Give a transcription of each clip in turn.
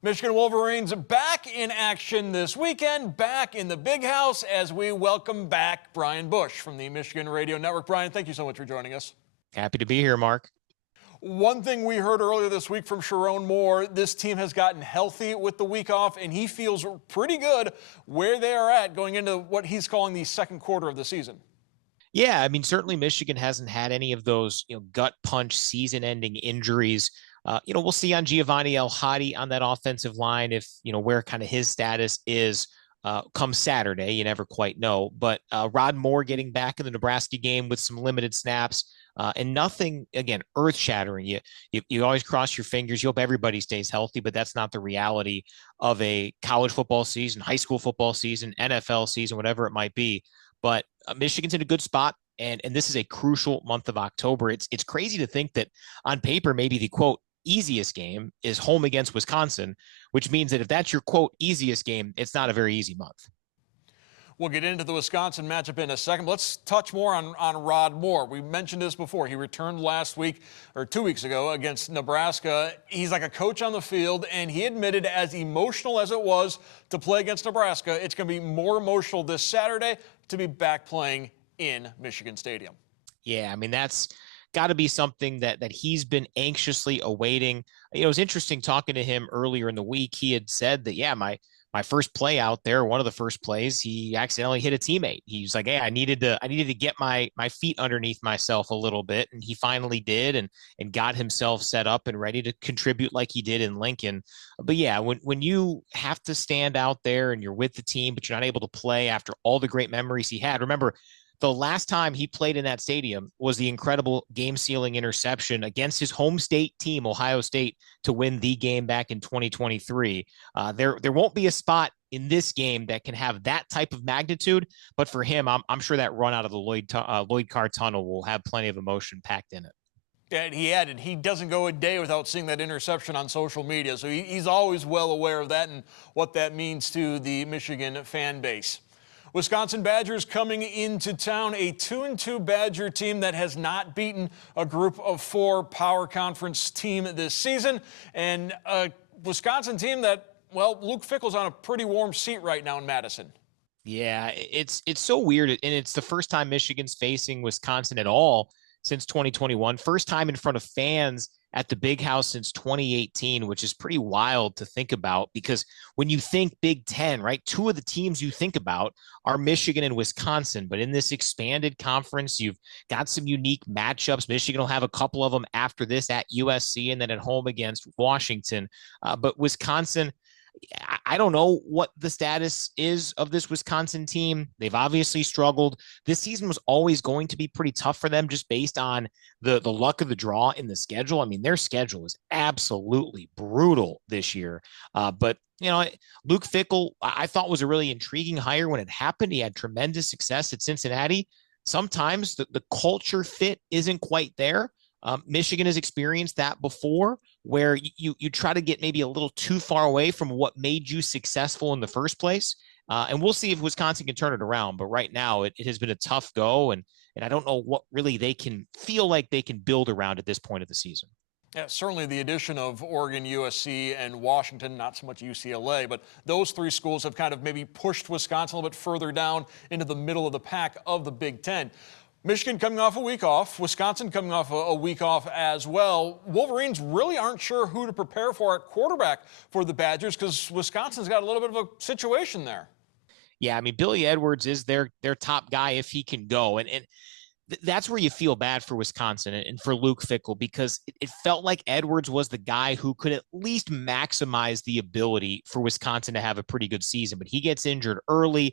Michigan Wolverines back in action this weekend, back in the big house as we welcome back Brian Boesch from the Michigan Radio Network. Brian, thank you so much for joining us. Happy to be here, Mark. One thing we heard earlier this week from Sharon Moore, this team has gotten healthy with the week off, and he feels pretty good where they are at going into what he's calling the second quarter of the season. Yeah, I mean, certainly Michigan hasn't had any of those, gut punch season-ending injuries. We'll see on Giovanni El-Hadi on that offensive line if, where kind of his status is come Saturday. You never quite know. But Rod Moore getting back in the Nebraska game with some limited snaps and nothing, again, earth-shattering. You always cross your fingers. You hope everybody stays healthy, but that's not the reality of a college football season, high school football season, NFL season, whatever it might be. But Michigan's in a good spot, and this is a crucial month of October. It's crazy to think that on paper, maybe the, quote, easiest game is home against Wisconsin, which means that if that's your, quote, easiest game, it's not a very easy month. We'll get into the Wisconsin matchup in a second. Let's touch more on Rod Moore. We mentioned this before. He returned last week or 2 weeks ago against Nebraska. He's like a coach on the field, and he admitted as emotional as it was to play against Nebraska, it's going to be more emotional this Saturday to be back playing in Michigan Stadium. Yeah, I mean, that's got to be something that he's been anxiously awaiting. It was interesting talking to him earlier in the week. He had said that, yeah, my first play out there, one of the first plays, he accidentally hit a teammate. He's like, hey, I needed to get my feet underneath myself a little bit. And he finally did and got himself set up and ready to contribute like he did in Lincoln. But yeah, when you have to stand out there and you're with the team, but you're not able to play after all the great memories he had. Remember, the last time he played in that stadium was the incredible game-sealing interception against his home state team, Ohio State, to win the game back in 2023. There won't be a spot in this game that can have that type of magnitude, but for him, I'm sure that run out of the Lloyd Carr Tunnel will have plenty of emotion packed in it. And he added, he doesn't go a day without seeing that interception on social media, so he's always well aware of that and what that means to the Michigan fan base. Wisconsin Badgers coming into town, a 2-2 Badger team that has not beaten a group of 4 power conference team this season, and a Wisconsin team that, well, Luke Fickell's on a pretty warm seat right now in Madison. Yeah, it's so weird, and it's the first time Michigan's facing Wisconsin at all since 2021. First time in front of fans at the Big House since 2018, which is pretty wild to think about because when you think Big Ten, right, 2 of the teams you think about are Michigan and Wisconsin. But in this expanded conference, you've got some unique matchups. Michigan will have a couple of them after this at USC and then at home against Washington. But Wisconsin, I don't know what the status is of this Wisconsin team. They've obviously struggled. This season was always going to be pretty tough for them just based on the luck of the draw in the schedule. I mean, their schedule is absolutely brutal this year. But Luke Fickell, I thought was a really intriguing hire when it happened. He had tremendous success at Cincinnati. Sometimes the culture fit isn't quite there. Michigan has experienced that before where you try to get maybe a little too far away from what made you successful in the first place. And we'll see if Wisconsin can turn it around. But right now it has been a tough go. And I don't know what really they can feel like they can build around at this point of the season. Yeah, certainly the addition of Oregon, USC, and Washington, not so much UCLA, but those 3 schools have kind of maybe pushed Wisconsin a little bit further down into the middle of the pack of the Big Ten. Michigan coming off a week off, Wisconsin coming off a week off as well. Wolverines really aren't sure who to prepare for at quarterback for the Badgers because Wisconsin's got a little bit of a situation there. Yeah, I mean, Billy Edwards is their top guy if he can go. And that's where you feel bad for Wisconsin and for Luke Fickell because it felt like Edwards was the guy who could at least maximize the ability for Wisconsin to have a pretty good season. But he gets injured early.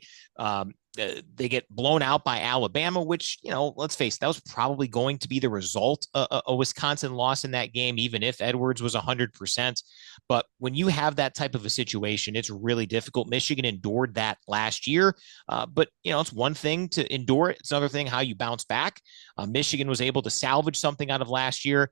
They get blown out by Alabama, which, let's face it, that was probably going to be the result of a Wisconsin loss in that game, even if Edwards was 100%. But when you have that type of a situation, it's really difficult. Michigan endured that last year. But, it's one thing to endure it. It's another thing how you bounce back. Michigan was able to salvage something out of last year.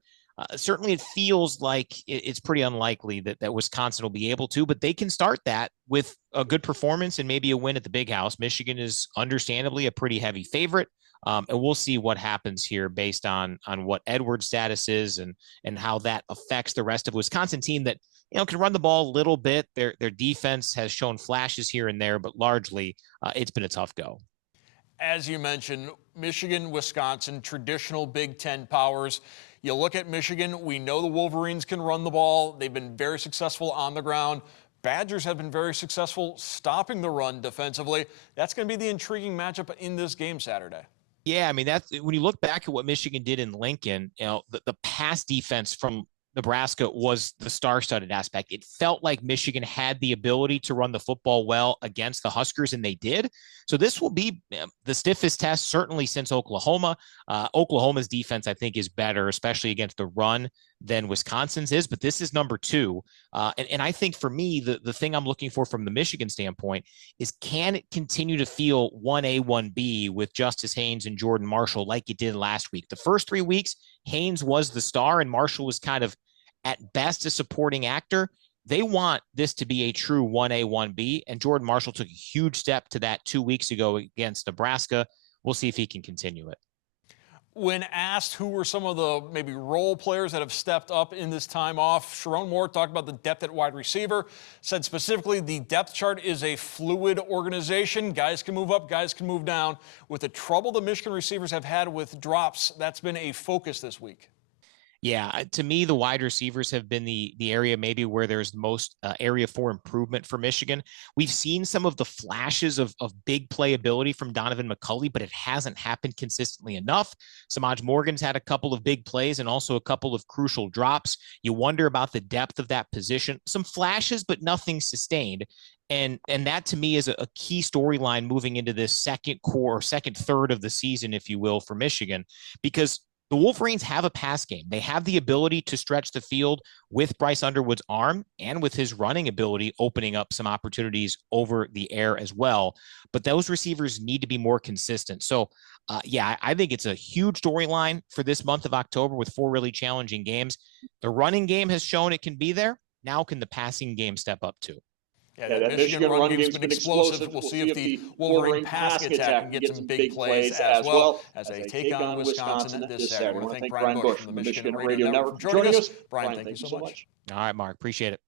Certainly it feels like it's pretty unlikely that Wisconsin will be able to, but they can start that with a good performance and maybe a win at the Big House. Michigan is understandably a pretty heavy favorite. And we'll see what happens here based on what Edwards' status is and how that affects the rest of Wisconsin team that, can run the ball a little bit. Their defense has shown flashes here and there, but largely it's been a tough go. As you mentioned, Michigan, Wisconsin, traditional Big Ten powers. You look at Michigan, we know the Wolverines can run the ball. They've been very successful on the ground. Badgers have been very successful stopping the run defensively. That's going to be the intriguing matchup in this game Saturday. Yeah, I mean, that's when you look back at what Michigan did in Lincoln, the pass defense from Nebraska was the star-studded aspect. It felt like Michigan had the ability to run the football well against the Huskers, and they did. So this will be the stiffest test, certainly since Oklahoma. Oklahoma's defense, I think, is better, especially against the run, than Wisconsin's is, but this is number two. And I think for me, the thing I'm looking for from the Michigan standpoint is, can it continue to feel 1A, 1B with Justice Haynes and Jordan Marshall like it did last week? The first 3 weeks, Haynes was the star and Marshall was kind of at best a supporting actor. They want this to be a true 1A, 1B, and Jordan Marshall took a huge step to that 2 weeks ago against Nebraska. We'll see if he can continue it. When asked who were some of the maybe role players that have stepped up in this time off, Sharon Moore talked about the depth at wide receiver, said specifically the depth chart is a fluid organization. Guys can move up, guys can move down. With the trouble the Michigan receivers have had with drops, that's been a focus this week. Yeah, to me, the wide receivers have been the area maybe where there's the most area for improvement for Michigan. We've seen some of the flashes of big playability from Donovan McCulley, but it hasn't happened consistently enough. Samaj Morgan's had a couple of big plays and also a couple of crucial drops. You wonder about the depth of that position. Some flashes, but nothing sustained. And that to me is a key storyline moving into this second third of the season, if you will, for Michigan, because the Wolverines have a pass game. They have the ability to stretch the field with Bryce Underwood's arm and with his running ability, opening up some opportunities over the air as well. But those receivers need to be more consistent. So, yeah, I think it's a huge storyline for this month of October with 4 really challenging games. The running game has shown it can be there. Now can the passing game step up too? Yeah, that Michigan run game's been explosive. We'll see if the Wolverine passing attack can get some big plays as well as they take on Wisconsin this Saturday. I want to thank Brian Boesch from the Michigan Radio Network for joining us. Brian, thank you so much. All right, Mark. Appreciate it.